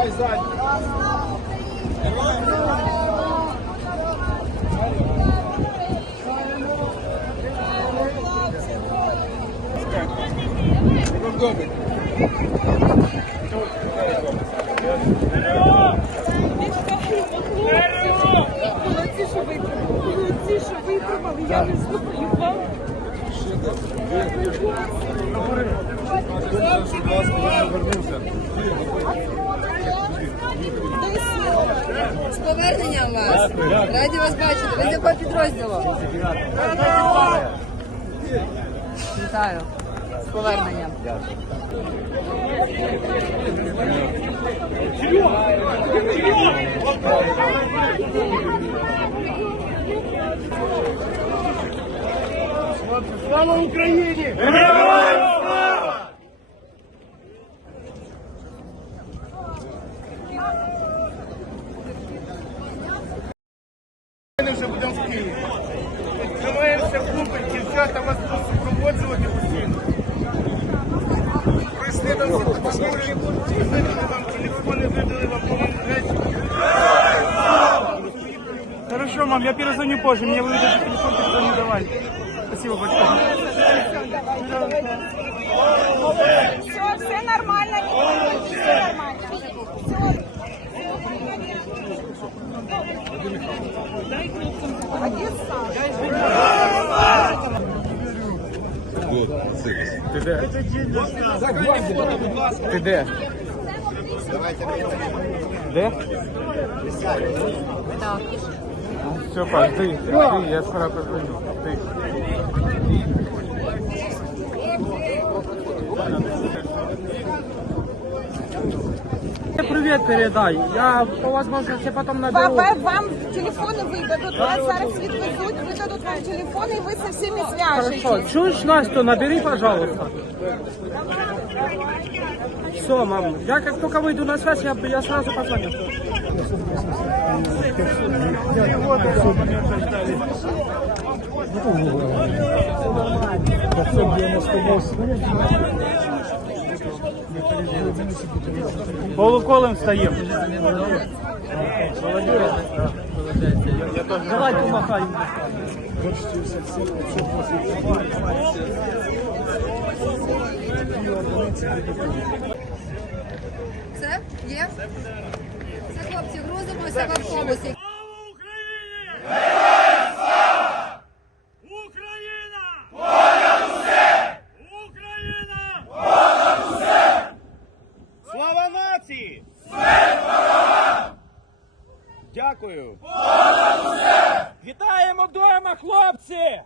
Давай ззаді. Добре. Молодці, що витримали. Молодці, що витримали. Я не знаю вам. З поверненням вас. Раді вас бачити. Ви з якого підрозділу? Вітаю. З поверненням. Слава Україні! Ми вже будемо в Києві. Тримаємося купи, дівчата вас тут супроводжувати постійно. Прийшли до всіх фотографії, видали вам телефони, видали вам повинні речі. Хорошо, мам, я перезвоню позже. Мне выйдет телефон, перезвоню, давай. Спасибо большое. Все, все нормально. Все нормально. Ти де? Де? Так. Все, Паш, ти, ти, ти, я скоро позвоню. Ти. передай. Я по возможности потом наберу. Вам, вам телефони видадуть, вас зараз відвезуть, видадуть вам телефони, і ви со всіми Хорошо. зв'яжетесь. Чуешь, Настю, набери, пожалуйста. Все, мам, я как только выйду на связь, я, я сразу позвоню. Полуколом встаем. Давай помахаем. Це є? Це хлопці, грузимося в автобусі. Дякую! Вітаємо вдома, хлопці!